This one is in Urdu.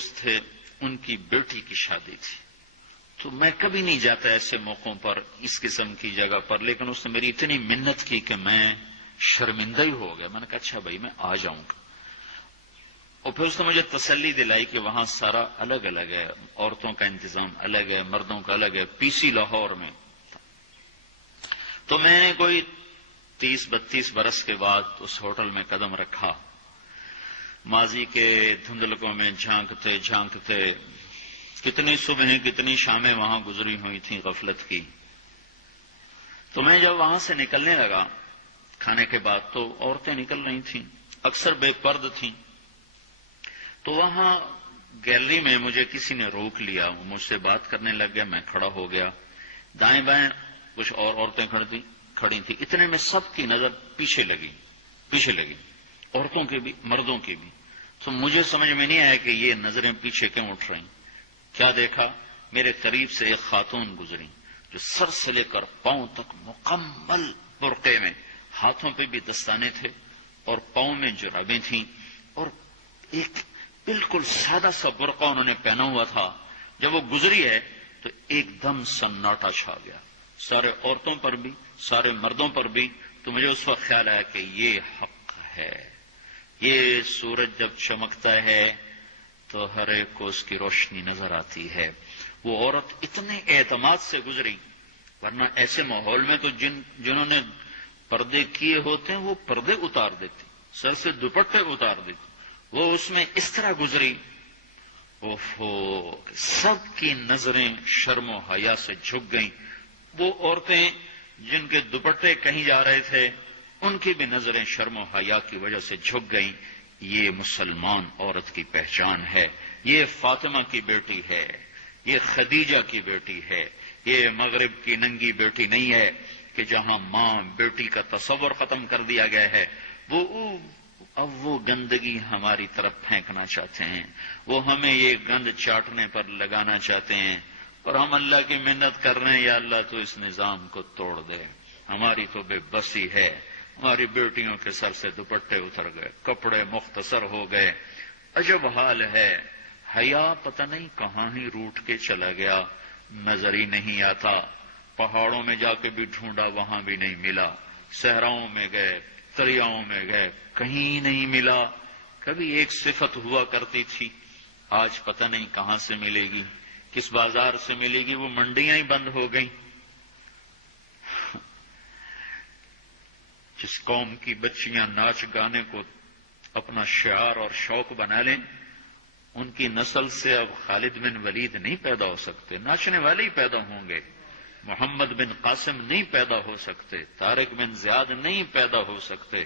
دوست تھے، ان کی بیٹی کی شادی تھی، تو میں کبھی نہیں جاتا ایسے موقعوں پر اس قسم کی جگہ پر، لیکن اس نے میری اتنی منت کی کہ میں شرمندہ ہی ہو گیا. میں نے کہا اچھا بھائی میں آ جاؤں گا. اور پھر اس نے مجھے تسلی دلائی کہ وہاں سارا الگ الگ ہے، عورتوں کا انتظام الگ ہے، مردوں کا الگ ہے. PC لاہور میں. تو میں نے کوئی 30-32 برس کے بعد اس ہوٹل میں قدم رکھا. ماضی کے دھندلکوں میں جھانکتے جھانکتے کتنی صبحیں کتنی شامیں وہاں گزری ہوئی تھیں غفلت کی. تو میں جب وہاں سے نکلنے لگا کھانے کے بعد تو عورتیں نکل رہی تھیں، اکثر بے پرد تھیں. تو وہاں گیلری میں مجھے کسی نے روک لیا، وہ مجھ سے بات کرنے لگ گیا. میں کھڑا ہو گیا. دائیں بائیں کچھ اور عورتیں کھڑی تھیں. اتنے میں سب کی نظر پیچھے لگی، عورتوں کی بھی مردوں کی بھی. تو مجھے سمجھ میں نہیں آیا کہ یہ نظریں پیچھے کیوں اٹھ رہی. کیا دیکھا، میرے قریب سے ایک خاتون گزری جو سر سے لے کر پاؤں تک مکمل برقعے میں، ہاتھوں پہ بھی دستانے تھے اور پاؤں میں جرابیں تھیں، اور ایک بالکل سادہ سا برقع انہوں نے پہنا ہوا تھا. جب وہ گزری ہے تو ایک دم سناٹا چھا گیا، سارے عورتوں پر بھی سارے مردوں پر بھی. تو مجھے اس وقت خیال آیا کہ یہ حق ہے. یہ سورج جب چمکتا ہے تو ہر ایک کو اس کی روشنی نظر آتی ہے. وہ عورت اتنے اعتماد سے گزری، ورنہ ایسے ماحول میں تو جنہوں نے پردے کیے ہوتے ہیں وہ پردے اتار دیتے، سر سے دوپٹے اتار دیتے. وہ اس میں اس طرح گزری، سب کی نظریں شرم و حیا سے جھک گئیں. وہ عورتیں جن کے دوپٹے کہیں جا رہے تھے ان کی بھی نظریں شرم و حیا کی وجہ سے جھک گئیں. یہ مسلمان عورت کی پہچان ہے. یہ فاطمہ کی بیٹی ہے، یہ خدیجہ کی بیٹی ہے. یہ مغرب کی ننگی بیٹی نہیں ہے کہ جہاں ماں بیٹی کا تصور ختم کر دیا گیا ہے. اب وہ گندگی ہماری طرف پھینکنا چاہتے ہیں، وہ ہمیں یہ گند چاٹنے پر لگانا چاہتے ہیں، اور ہم اللہ کی منت کر رہے ہیں یا اللہ تو اس نظام کو توڑ دے. ہماری تو بے بسی ہے. ہماری بیٹیوں کے سر سے دوپٹے اتر گئے، کپڑے مختصر ہو گئے. عجب حال ہے. حیا پتہ نہیں کہاں ہی روٹ کے چلا گیا، نظر ہی نہیں آتا. پہاڑوں میں جا کے بھی ڈھونڈا، وہاں بھی نہیں ملا. صحراؤں میں گئے، دریاؤں میں گئے، کہیں نہیں ملا. کبھی ایک صفت ہوا کرتی تھی، آج پتہ نہیں کہاں سے ملے گی، کس بازار سے ملے گی. وہ منڈیاں ہی بند ہو گئیں. جس قوم کی بچیاں ناچ گانے کو اپنا شعار اور شوق بنا لیں، ان کی نسل سے اب خالد بن ولید نہیں پیدا ہو سکتے، ناچنے والے ہی پیدا ہوں گے. محمد بن قاسم نہیں پیدا ہو سکتے، طارق بن زیاد نہیں پیدا ہو سکتے.